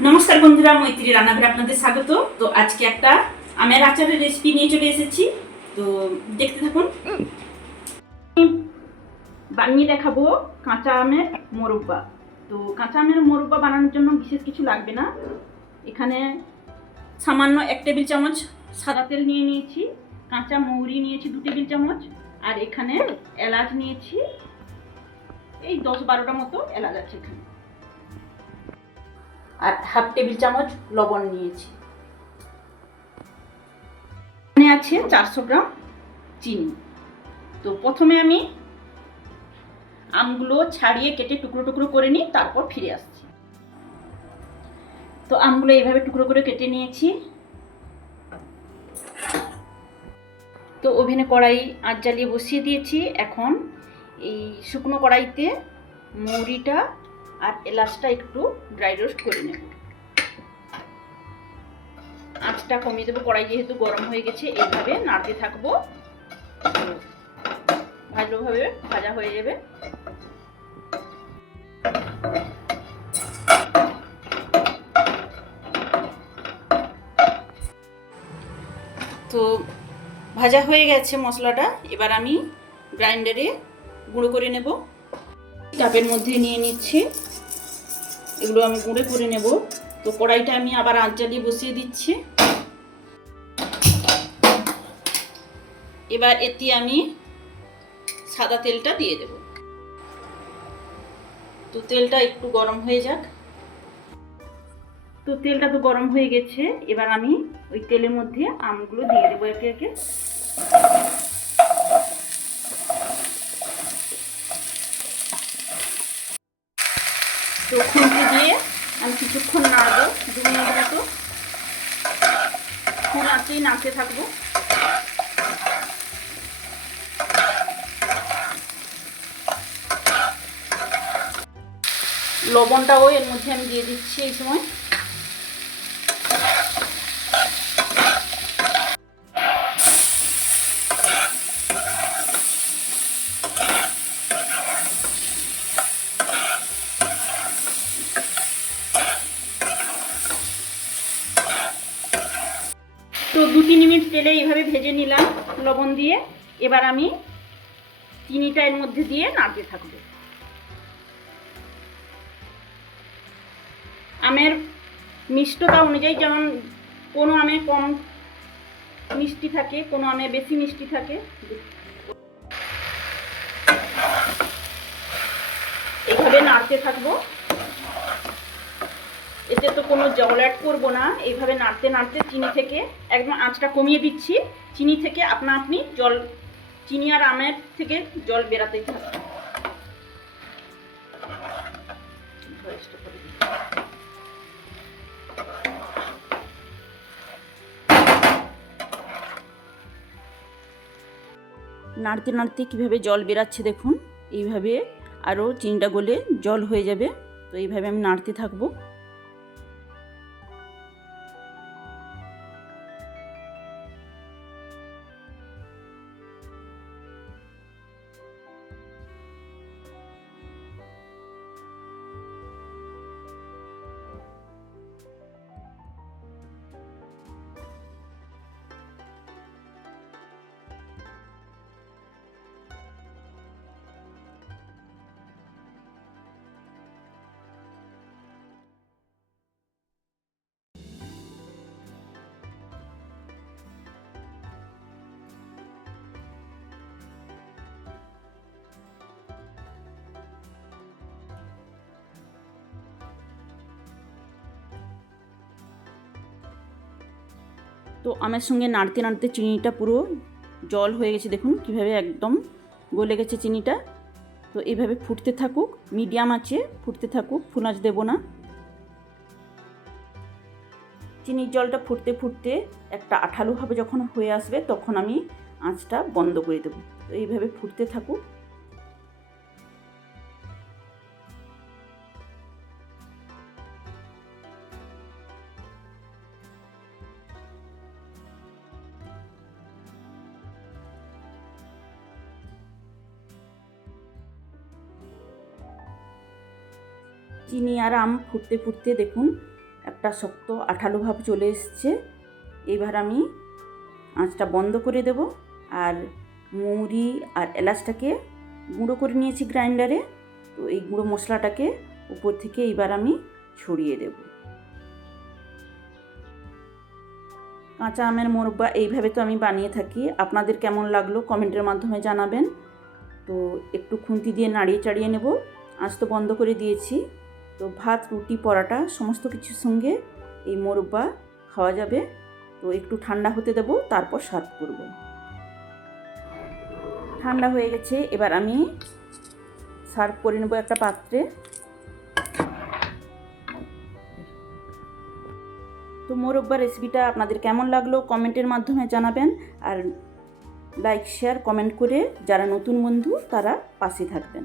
নমস্কার বন্ধুরা, মৈত্রী রান্নাঘরে আপনাদের স্বাগত। তো আজকে একটা আমের আচারের রেসিপি নিয়ে চলে এসেছি, তো দেখতে থাকুন। বানিয়ে দেখাবো কাঁচা আমের মোরব্বা। তো কাঁচা আমের মোরব্বা বানানোর জন্য বিশেষ কিছু লাগবে না। এখানে সামান্য 1 টেবিল চামচ সাদা তেল নিয়ে নিয়েছি, কাঁচা মৌরি নিয়েছি 2 টেবিল চামচ, আর এখানে এলাচ নিয়েছি এই 10-12টা মতো এলাচ আছে এখানে, আর হাফ টেবিল চামচ লবণ নিয়েছি। এখানে আছে 400 গ্রাম চিনি। তো প্রথমে আমি আমগুলো ছাড়িয়ে কেটে টুকরো টুকরো করে নিই, তারপর ফিরে আসছি। তো আমগুলো এইভাবে টুকরো করে কেটে নিয়েছি। তো ওভেনে কড়াই আঁচ জ্বালিয়ে বসিয়ে দিয়েছি। এখন এই শুকনো কড়াইতে মৌরিটা আর এলাচটা একটু ড্রাই রোস্ট করে নেব। আঁচটা কমিয়ে দেবো, কড়াই যেহেতু গরম হয়ে গেছে। এইভাবে নাড়তে থাকবো, ভালোভাবে ভাজা হয়ে যাবে। তো ভাজা হয়ে গেছে মশলাটা, এবার আমি গ্রাইন্ডারে গুঁড়ো করে নেব। কাপের মধ্যে নিয়ে নিচ্ছি, এগুলো আমি গুঁড়ো করে নেব। তো কড়াইটা আমি আবার আঁচ জ্বালিয়ে বসিয়ে দিচ্ছি। এবার এতে আমি সাদা তেলটা দিয়ে দেব। তো তেলটা একটু গরম হয়ে যাক। তো তেলটা তো গরম হয়ে গেছে, এবার আমি ওই তেলের মধ্যে আমগুলো দিয়ে দেবো একে একে। তো খুন্তি দিয়ে আমি কিছুক্ষণ নাড়বো, 2 মিনিট মতো ফুল আঁচেই নাড়তে থাকবো। লবণটাও এর মধ্যে আমি দিয়ে দিচ্ছি এই সময়। তো 2-3 মিনিট তেলে এইভাবে ভেজে নিলাম লবণ দিয়ে। এবার আমি চিনিটা এর মধ্যে দিয়ে নাড়তে থাকবো। আমের মিষ্টতা অনুযায়ী, যেমন কোনো আমে কম মিষ্টি থাকে, কোনো আমে বেশি মিষ্টি থাকে। এইভাবে নাড়তে থাকবো, এতে তো কোনো জল অ্যাড করবো না। এইভাবে নাড়তে নাড়তে চিনি থেকে একদম আঁচটা কমিয়ে দিচ্ছি। চিনি থেকে আপনা আপনি জল, চিনি আর আমের থেকে জল বেরাতেই থাকবে। নাড়তে নাড়তে কীভাবে জল বেরাচ্ছে দেখুন। এইভাবে আরও চিনিটা গলে জল হয়ে যাবে। তো এইভাবে আমি নাড়তে থাকবো। তো আমের সঙ্গে নাড়তে নাড়তে চিনিটা পুরো জল হয়ে গেছে দেখুন, কিভাবে একদম গলে গেছে চিনিটা। তো এইভাবে ফুটতে থাকুক, মিডিয়াম আঁচে ফুটতে থাকুক, ফুল আঁচ দেবো না। চিনির জলটা ফুটতে ফুটতে একটা আঠালোভাবে যখন হয়ে আসবে, তখন আমি আঁচটা বন্ধ করে দেবো। তো এইভাবে ফুটতে থাকুক। চিনি আর আম ফুটতে ফুটতে দেখুন ভাতটা শক্ত আঠালো ভাব চলে এসছে। এবার আমি আঁচটা বন্ধ করে দেব। আর মৌরি আর এলাচটাকে গুঁড়ো করে নিয়েছি গ্রাইন্ডারে, তো এই গুঁড়ো মশলাটাকে উপর থেকে এবার আমি ছড়িয়ে দেব। কাঁচা আমের মোরব্বা এইভাবে তো আমি বানিয়ে থাকি। আপনাদের কেমন লাগলো কমেন্টের মাধ্যমে জানাবেন। তো একটু খুন্তি দিয়ে নাড়িয়ে চাড়িয়ে নেব। আঁচ তো বন্ধ করে দিয়েছি। তো ভাত, রুটি, পরোটা সমস্ত কিছুর সঙ্গে এই মোরব্বা খাওয়া যাবে। তো একটু ঠান্ডা হতে দেব, তারপর সার্ভ করব। ঠান্ডা হয়ে গেছে, এবার আমি সার্ভ করে নেব একটা পাত্রে। তো মোরব্বা রেসিপিটা আপনাদের কেমন লাগলো কমেন্টের মাধ্যমে জানাবেন। আর লাইক, শেয়ার, কমেন্ট করে যারা নতুন বন্ধু তারা পাশে থাকবেন।